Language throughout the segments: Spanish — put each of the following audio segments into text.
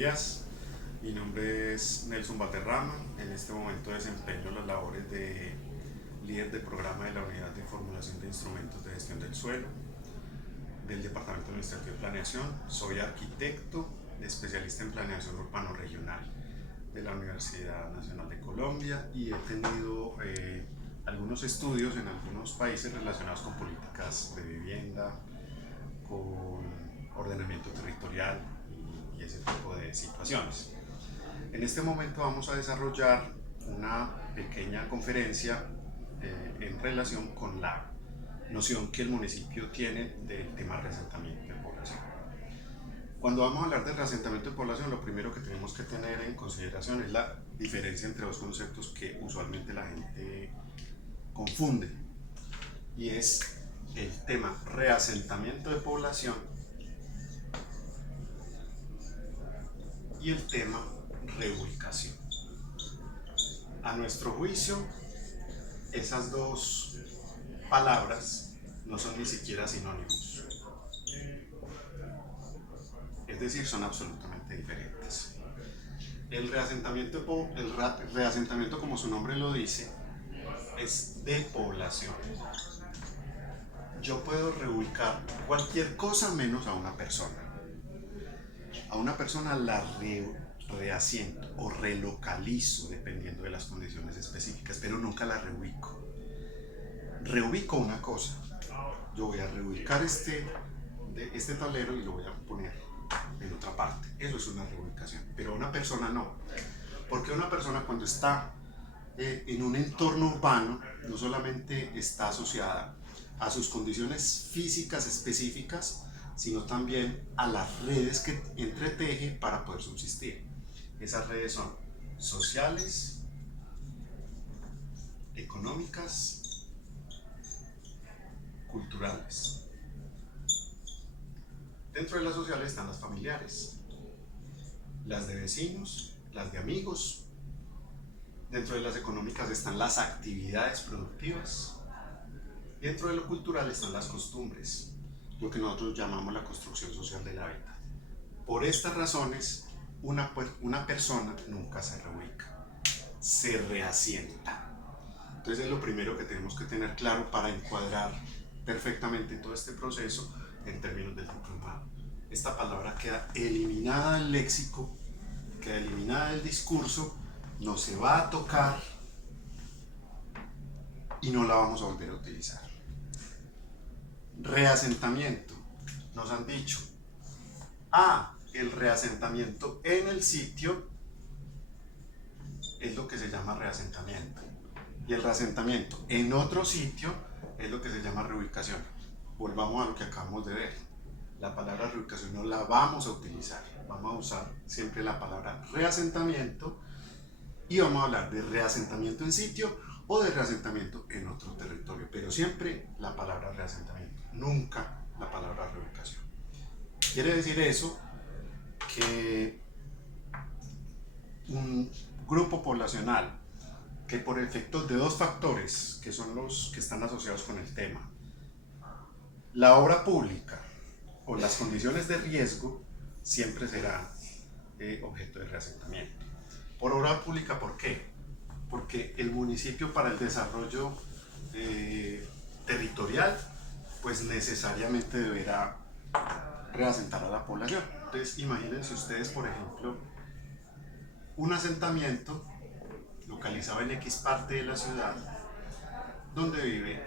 días. Mi nombre es Nelson Valderrama. En este momento desempeño las labores de líder de programa de la Unidad de Formulación de Instrumentos de Gestión del Suelo del Departamento Administrativo de Planeación. Soy arquitecto, especialista en planeación urbano regional de la Universidad Nacional de Colombia y he tenido algunos estudios en algunos países relacionados con políticas de vivienda, con ordenamiento territorial y ese tipo de situaciones. En este momento vamos a desarrollar una pequeña conferencia en relación con la noción que el municipio tiene del tema reasentamiento de población. Cuando vamos a hablar de reasentamiento de población, lo primero que tenemos que tener en consideración es la diferencia entre dos conceptos que usualmente la gente confunde, y es el tema reasentamiento de población y el tema reubicación. A nuestro juicio, esas dos palabras no son ni siquiera sinónimos, es decir, son absolutamente diferentes. El reasentamiento, como su nombre lo dice, es de población. Yo puedo reubicar cualquier cosa menos a una persona. A una persona la reasiento o relocalizo dependiendo de las condiciones específicas, pero nunca la reubico. Reubico una cosa. Yo voy a reubicar este tablero y lo voy a poner en otra parte. Eso es una reubicación, pero una persona no. Porque una persona, cuando está en un entorno urbano, no solamente está asociada a sus condiciones físicas específicas, sino también a las redes que entreteje para poder subsistir. Esas redes son sociales, económicas, culturales. Dentro de las sociales están las familiares, las de vecinos, las de amigos. Dentro de las económicas están las actividades productivas. Dentro de lo cultural están las costumbres, lo que nosotros llamamos la construcción social del hábitat. Por estas razones, una persona nunca se reubica, se reasienta. Entonces es lo primero que tenemos que tener claro para encuadrar perfectamente todo este proceso en términos del núcleo urbano. Esta palabra queda eliminada del léxico, queda eliminada del discurso, no se va a tocar y no la vamos a volver a utilizar. Reasentamiento. Nos han dicho, el reasentamiento en el sitio es lo que se llama reasentamiento, y el reasentamiento en otro sitio es lo que se llama reubicación. Volvamos a lo que acabamos de ver. La palabra reubicación no la vamos a utilizar, vamos a usar siempre la palabra reasentamiento y vamos a hablar de reasentamiento en sitio o de reasentamiento en otro territorio, pero siempre la palabra reasentamiento, nunca la palabra reubicación. Quiere decir eso que un grupo poblacional que por efectos de dos factores que son los que están asociados con el tema, la obra pública o las condiciones de riesgo, siempre será objeto de reasentamiento. Por obra pública, ¿por qué? Porque el municipio, para el desarrollo territorial, pues necesariamente deberá reasentar a la población. Entonces imagínense ustedes, por ejemplo, un asentamiento localizado en X parte de la ciudad donde vive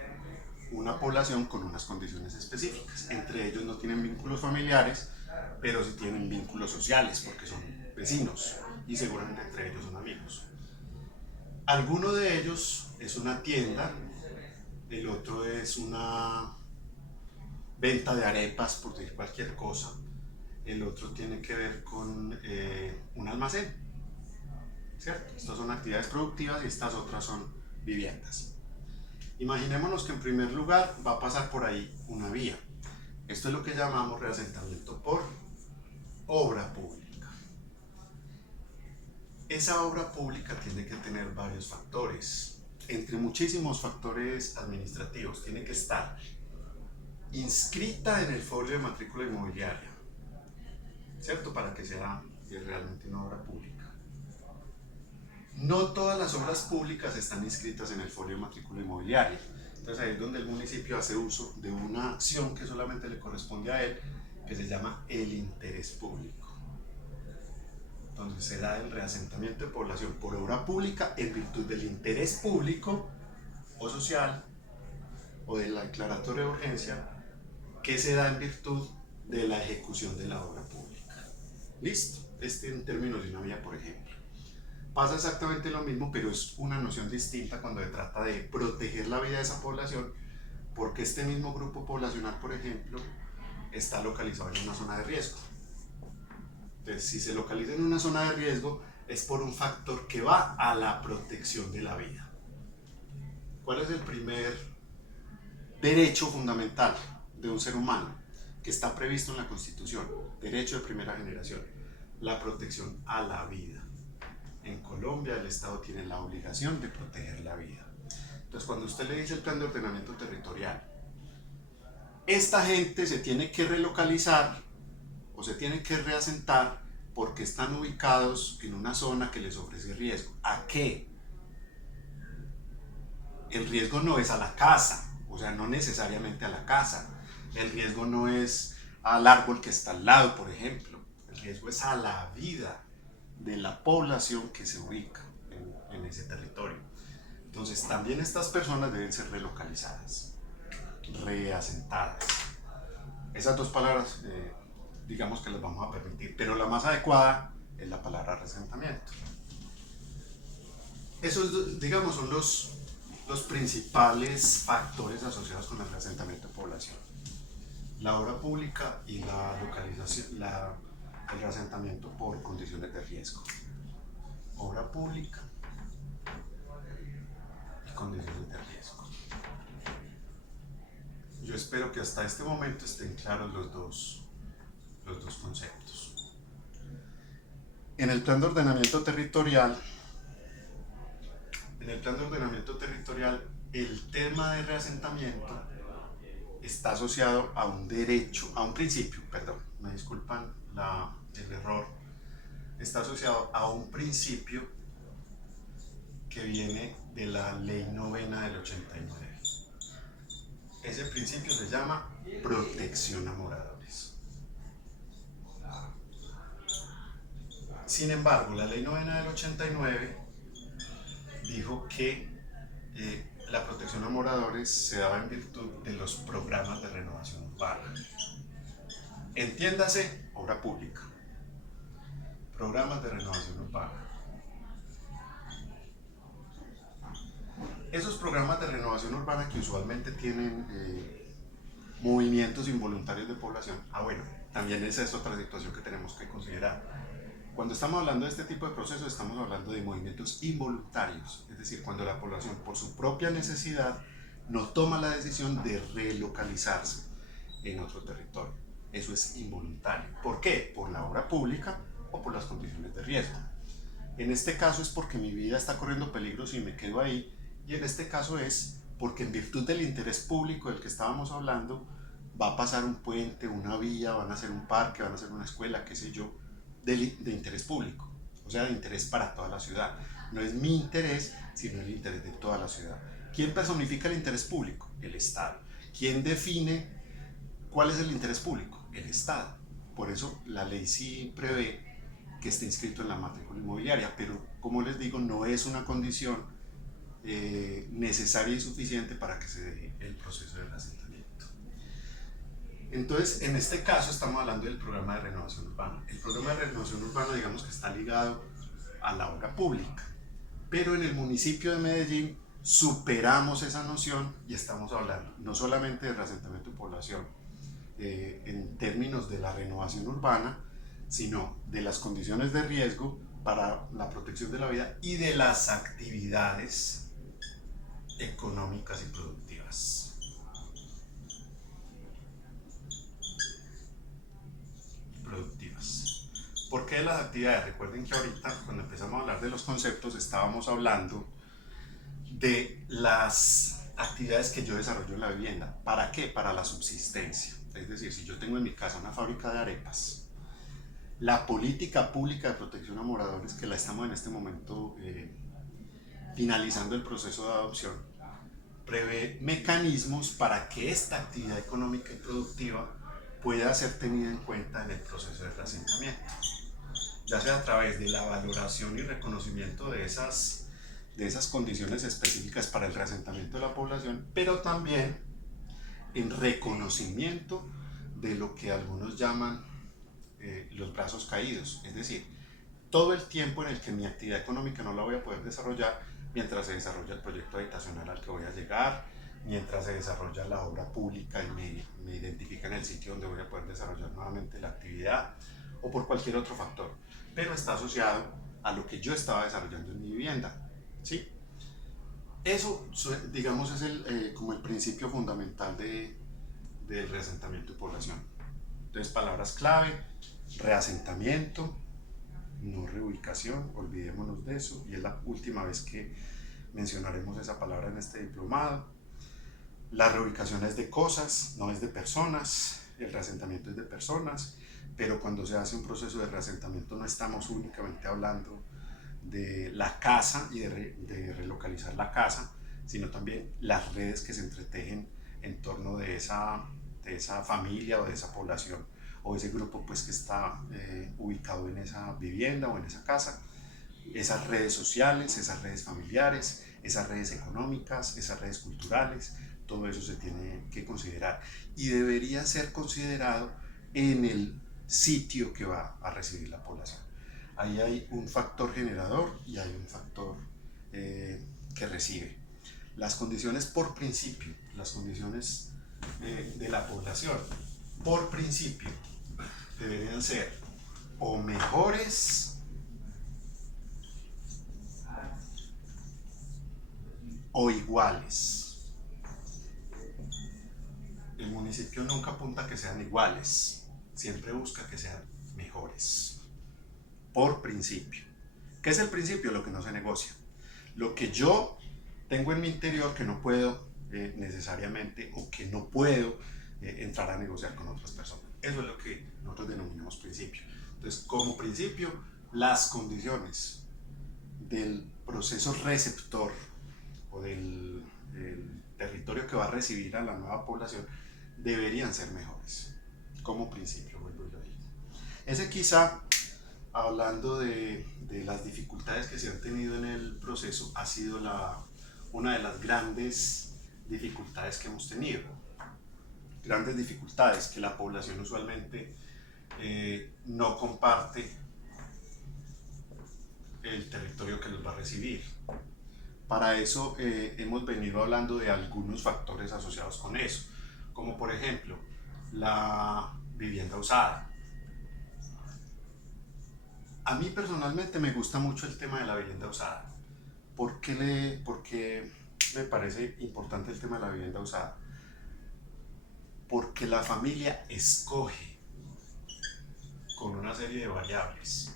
una población con unas condiciones específicas. Entre ellos no tienen vínculos familiares, pero sí tienen vínculos sociales porque son vecinos y seguramente entre ellos son amigos. Alguno de ellos es una tienda, el otro es una venta de arepas, por decir cualquier cosa, el otro tiene que ver con un almacén, ¿cierto? Estas son actividades productivas y estas otras son viviendas. Imaginémonos que en primer lugar va a pasar por ahí una vía. Esto es lo que llamamos reasentamiento por obra pública. Esa obra pública tiene que tener varios factores, entre muchísimos factores administrativos. Tiene que estar inscrita en el folio de matrícula inmobiliaria, ¿cierto? Para que sea es realmente una obra pública. No todas las obras públicas están inscritas en el folio de matrícula inmobiliaria. Entonces ahí es donde el municipio hace uso de una acción que solamente le corresponde a él, que se llama el interés público, donde se da el reasentamiento de población por obra pública en virtud del interés público o social o de la declaratoria de urgencia que se da en virtud de la ejecución de la obra pública. Listo, en términos de una vía, por ejemplo. Pasa exactamente lo mismo, pero es una noción distinta cuando se trata de proteger la vida de esa población, porque este mismo grupo poblacional, por ejemplo, está localizado en una zona de riesgo. Entonces, si se localiza en una zona de riesgo, es por un factor que va a la protección de la vida. ¿Cuál es el primer derecho fundamental de un ser humano que está previsto en la Constitución? Derecho de primera generación, la protección a la vida. En Colombia el Estado tiene la obligación de proteger la vida. Entonces, cuando usted le dice el plan de ordenamiento territorial, esta gente se tiene que relocalizar o se tiene que reasentar porque están ubicados en una zona que les ofrece riesgo. ¿A qué? El riesgo no es a la casa, o sea, no necesariamente a la casa. El riesgo no es al árbol que está al lado, por ejemplo. El riesgo es a la vida de la población que se ubica en ese territorio. Entonces, también estas personas deben ser relocalizadas, reasentadas. Esas dos palabras, digamos que las vamos a permitir, pero la más adecuada es la palabra reasentamiento. Esos, digamos, son los principales factores asociados con el reasentamiento de población. La obra pública y la localización, el reasentamiento por condiciones de riesgo. Obra pública y condiciones de riesgo. Yo espero que hasta este momento estén claros los dos conceptos. En el plan de ordenamiento territorial, el tema de reasentamiento está asociado a un derecho, a un principio, perdón, me disculpan el error, está asociado a un principio que viene de la Ley Novena del 89. Ese principio se llama protección a moradores. Sin embargo, la Ley Novena del 89 dijo que la protección a moradores se daba en virtud de los programas de renovación urbana. Entiéndase, obra pública. Programas de renovación urbana. Esos programas de renovación urbana que usualmente tienen movimientos involuntarios de población. Bueno, también esa es otra situación que tenemos que considerar. Cuando estamos hablando de este tipo de procesos, estamos hablando de movimientos involuntarios, es decir, cuando la población por su propia necesidad no toma la decisión de relocalizarse en otro territorio. Eso es involuntario. ¿Por qué? Por la obra pública o por las condiciones de riesgo. En este caso es porque mi vida está corriendo peligro si me quedo ahí, y en este caso es porque en virtud del interés público del que estábamos hablando, va a pasar un puente, una vía, van a hacer un parque, van a hacer una escuela, qué sé yo, de interés público, o sea, de interés para toda la ciudad. No es mi interés, sino el interés de toda la ciudad. ¿Quién personifica el interés público? El Estado. ¿Quién define cuál es el interés público? El Estado. Por eso la ley sí prevé que esté inscrito en la matrícula inmobiliaria, pero como les digo, no es una condición necesaria y suficiente para que se dé el proceso de reasentamiento. Entonces, en este caso estamos hablando del programa de renovación urbana. El programa de renovación urbana, digamos que está ligado a la obra pública, pero en el municipio de Medellín superamos esa noción y estamos hablando no solamente de reasentamiento de población en términos de la renovación urbana, sino de las condiciones de riesgo para la protección de la vida y de las actividades económicas y productivas. ¿Por qué de las actividades? Recuerden que ahorita, cuando empezamos a hablar de los conceptos, estábamos hablando de las actividades que yo desarrollo en la vivienda. ¿Para qué? Para la subsistencia. Es decir, si yo tengo en mi casa una fábrica de arepas, La política pública de protección a moradores, que la estamos en este momento finalizando el proceso de adopción, prevé mecanismos para que esta actividad económica y productiva pueda ser tenida en cuenta en el proceso de reasentamiento, ya sea a través de la valoración y reconocimiento de esas condiciones específicas para el reasentamiento de la población, pero también en reconocimiento de lo que algunos llaman los brazos caídos, es decir, todo el tiempo en el que mi actividad económica no la voy a poder desarrollar mientras se desarrolla el proyecto habitacional al que voy a llegar, mientras se desarrolla la obra pública y me identifica en el sitio donde voy a poder desarrollar nuevamente la actividad o por cualquier otro factor, pero está asociado a lo que yo estaba desarrollando en mi vivienda, ¿sí? Eso, digamos, es como el principio fundamental del reasentamiento de población. Entonces, palabras clave: reasentamiento, no reubicación, olvidémonos de eso, y es la última vez que mencionaremos esa palabra en este diplomado. La reubicación es de cosas, no es de personas, el reasentamiento es de personas, pero cuando se hace un proceso de reasentamiento no estamos únicamente hablando de la casa y de relocalizar la casa, sino también las redes que se entretejen en torno de esa familia o de esa población o ese grupo pues que está ubicado en esa vivienda o en esa casa, esas redes sociales, esas redes familiares, esas redes económicas, esas redes culturales, todo eso se tiene que considerar y debería ser considerado en el sitio que va a recibir la población. Ahí hay un factor generador y hay un factor que recibe. Las condiciones por principio, las condiciones de la población, por principio, deberían ser o mejores o iguales. El municipio nunca apunta a que sean iguales, siempre busca que sean mejores, por principio. ¿Qué es el principio? Lo que no se negocia. Lo que yo tengo en mi interior que no puedo necesariamente o que no puedo entrar a negociar con otras personas. Eso es lo que nosotros denominamos principio. Entonces, como principio, las condiciones del proceso receptor o del territorio que va a recibir a la nueva población deberían ser mejores. Como principio, vuelvo yo ahí. Ese quizá, hablando de las dificultades que se han tenido en el proceso, ha sido una de las grandes dificultades que hemos tenido. Grandes dificultades que la población usualmente no comparte el territorio que los va a recibir. Para eso hemos venido hablando de algunos factores asociados con eso, como por ejemplo la vivienda usada. A mí personalmente me gusta mucho el tema de la vivienda usada. ¿Por qué me parece importante el tema de la vivienda usada? Porque la familia escoge con una serie de variables,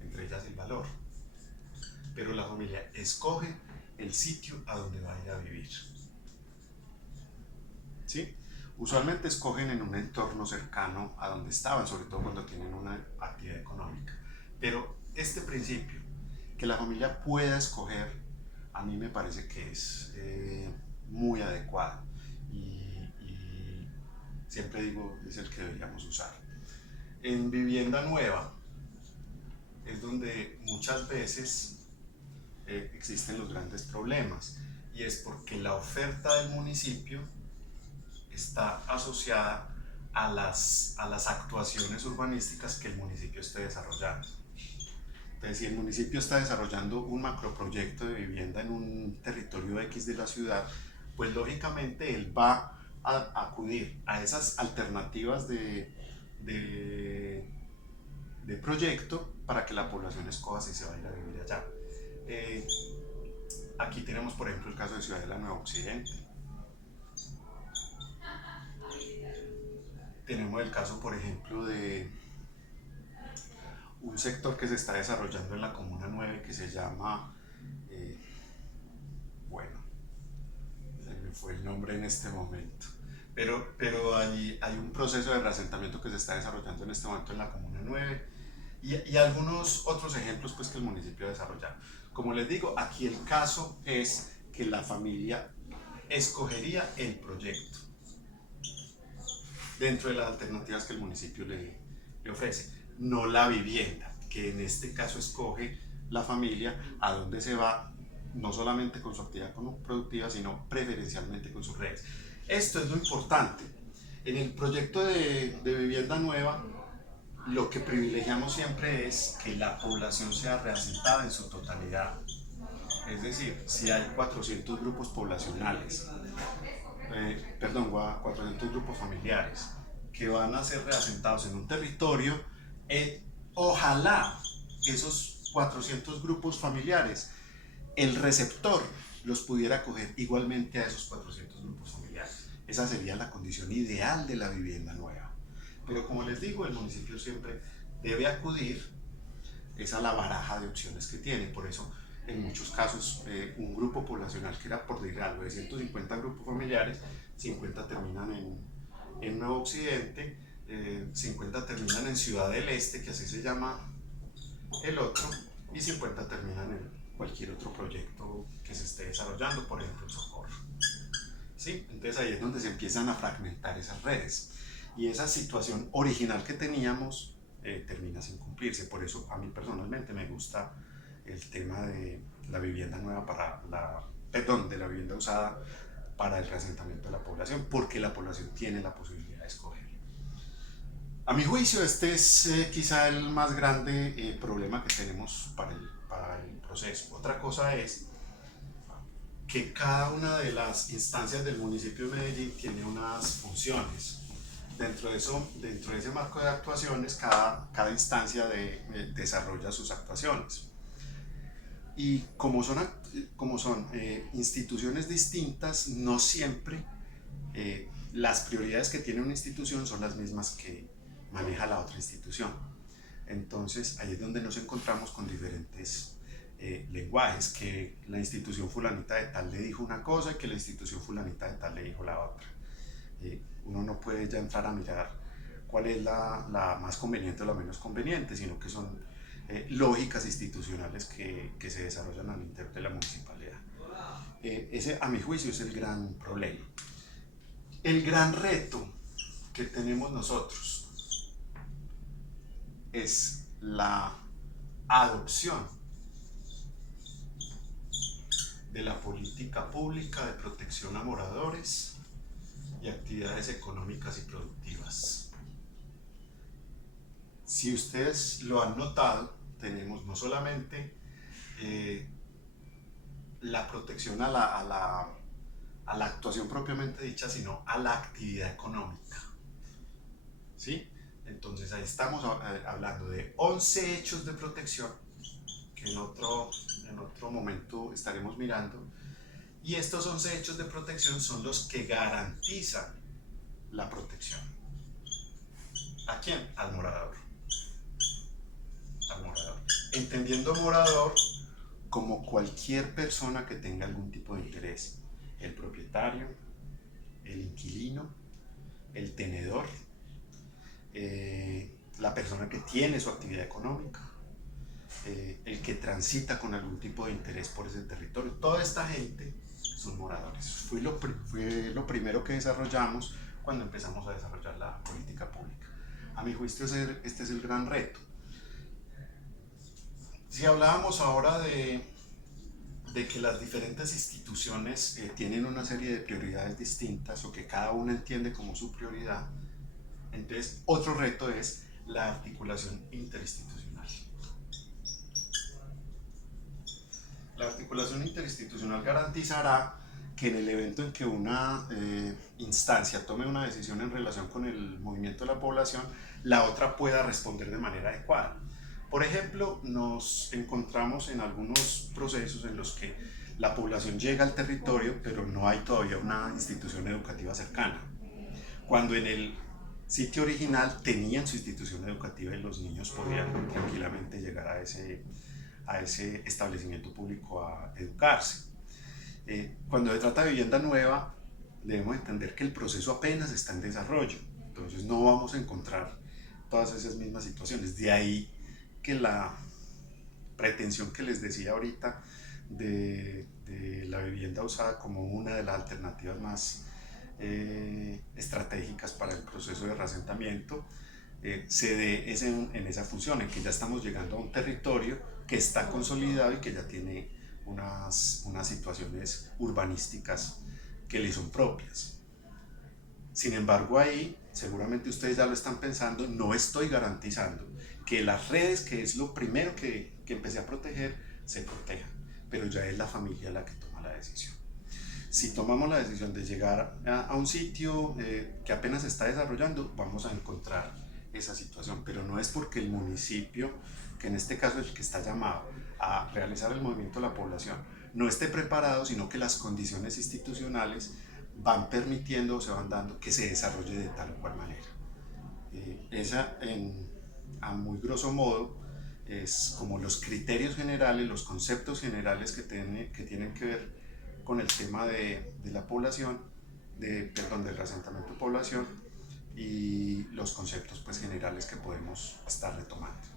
entre ellas el valor, pero la familia escoge el sitio a donde va a ir a vivir. ¿Sí? Usualmente escogen en un entorno cercano a donde estaban, sobre todo cuando tienen una actividad económica. Pero este principio, que la familia pueda escoger, a mí me parece que es muy adecuado y siempre digo, es el que deberíamos usar. En vivienda nueva es donde muchas veces existen los grandes problemas y es porque la oferta del municipio está asociada a las actuaciones urbanísticas que el municipio esté desarrollando. Entonces, si el municipio está desarrollando un macroproyecto de vivienda en un territorio X de la ciudad, pues lógicamente él va a acudir a esas alternativas de proyecto para que la población escoja si se va a ir a vivir allá. Aquí tenemos, por ejemplo, el caso de Ciudadela Nueva Occidente. Tenemos el caso, por ejemplo, de un sector que se está desarrollando en la Comuna 9 que se llama, bueno, se me fue el nombre en este momento, pero hay un proceso de reasentamiento que se está desarrollando en este momento en la Comuna 9 y algunos otros ejemplos pues, que el municipio ha desarrollado. Como les digo, aquí el caso es que la familia escogería el proyecto dentro de las alternativas que el municipio le ofrece, no la vivienda, que en este caso escoge la familia a dónde se va, no solamente con su actividad productiva, sino preferencialmente con sus redes. Esto es lo importante. En el proyecto de vivienda nueva, lo que privilegiamos siempre es que la población sea reasentada en su totalidad. Es decir, si hay 400 grupos poblacionales, 400 grupos familiares que van a ser reasentados en un territorio, ojalá esos 400 grupos familiares, el receptor los pudiera acoger igualmente a esos 400 grupos familiares. Esa sería la condición ideal de la vivienda nueva. Pero como les digo, el municipio siempre debe acudir a la baraja de opciones que tiene. Por eso, en muchos casos, un grupo poblacional que era, por decir algo, de 150 grupos familiares, 50 terminan en Nuevo Occidente, 50 terminan en Ciudad del Este, que así se llama el otro, y 50 terminan en cualquier otro proyecto que se esté desarrollando, por ejemplo, el Socorro. ¿Sí? Entonces ahí es donde se empiezan a fragmentar esas redes. Y esa situación original que teníamos termina sin cumplirse. Por eso a mí personalmente me gusta el tema de la vivienda nueva de la vivienda usada para el reasentamiento de la población, porque la población tiene la posibilidad de escoger. A mi juicio, este es quizá el más grande problema que tenemos para el proceso. Otra cosa es que cada una de las instancias del municipio de Medellín tiene unas funciones. Dentro de ese marco de actuaciones, cada instancia desarrolla sus actuaciones. Y como son instituciones distintas, no siempre las prioridades que tiene una institución son las mismas que maneja la otra institución. Entonces ahí es donde nos encontramos con diferentes lenguajes, que la institución fulanita de tal le dijo una cosa y que la institución fulanita de tal le dijo la otra. Uno no puede ya entrar a mirar cuál es la más conveniente o la menos conveniente, sino que son lógicas institucionales que se desarrollan al interior de la municipalidad. Ese, a mi juicio, es el gran problema. El gran reto que tenemos nosotros es la adopción de la política pública de protección a moradores y actividades económicas y productivas. Si ustedes lo han notado, tenemos no solamente la protección a la actuación propiamente dicha, sino a la actividad económica. ¿Sí? Entonces ahí estamos hablando de 11 hechos de protección que en otro momento estaremos mirando, y estos 11 hechos de protección son los que garantizan la protección. ¿A quién? Al morador. Entendiendo morador como cualquier persona que tenga algún tipo de interés: el propietario, el inquilino, el tenedor, la persona que tiene su actividad económica, el que transita con algún tipo de interés por ese territorio. Toda esta gente son moradores. Fue lo primero que desarrollamos cuando empezamos a desarrollar la política pública. A mi juicio, este es el gran reto. Si hablábamos ahora de que las diferentes instituciones tienen una serie de prioridades distintas, o que cada una entiende como su prioridad, entonces otro reto es la articulación interinstitucional. La articulación interinstitucional garantizará que en el evento en que una instancia tome una decisión en relación con el movimiento de la población, la otra pueda responder de manera adecuada. Por ejemplo, nos encontramos en algunos procesos en los que la población llega al territorio, pero no hay todavía una institución educativa cercana, cuando en el sitio original tenían su institución educativa y los niños podían tranquilamente llegar a ese establecimiento público a educarse. Cuando se trata de vivienda nueva, debemos entender que el proceso apenas está en desarrollo, entonces no vamos a encontrar todas esas mismas situaciones. De ahí que la pretensión que les decía ahorita de la vivienda usada como una de las alternativas más estratégicas para el proceso de reasentamiento se dé en esa función, en que ya estamos llegando a un territorio que está consolidado y que ya tiene unas situaciones urbanísticas que le son propias. Sin embargo, ahí, seguramente ustedes ya lo están pensando, no estoy garantizando que las redes, que es lo primero que empecé a proteger, se protejan, pero ya es la familia la que toma la decisión. Si tomamos la decisión de llegar a un sitio que apenas se está desarrollando, vamos a encontrar esa situación, pero no es porque el municipio, que en este caso es el que está llamado a realizar el movimiento de la población, no esté preparado, sino que las condiciones institucionales van permitiendo o se van dando que se desarrolle de tal o cual manera. Esa, a muy grosso modo, es como los criterios generales, los conceptos generales que tienen que ver con el tema de la población, perdón, del asentamiento de población y los conceptos pues, generales que podemos estar retomando.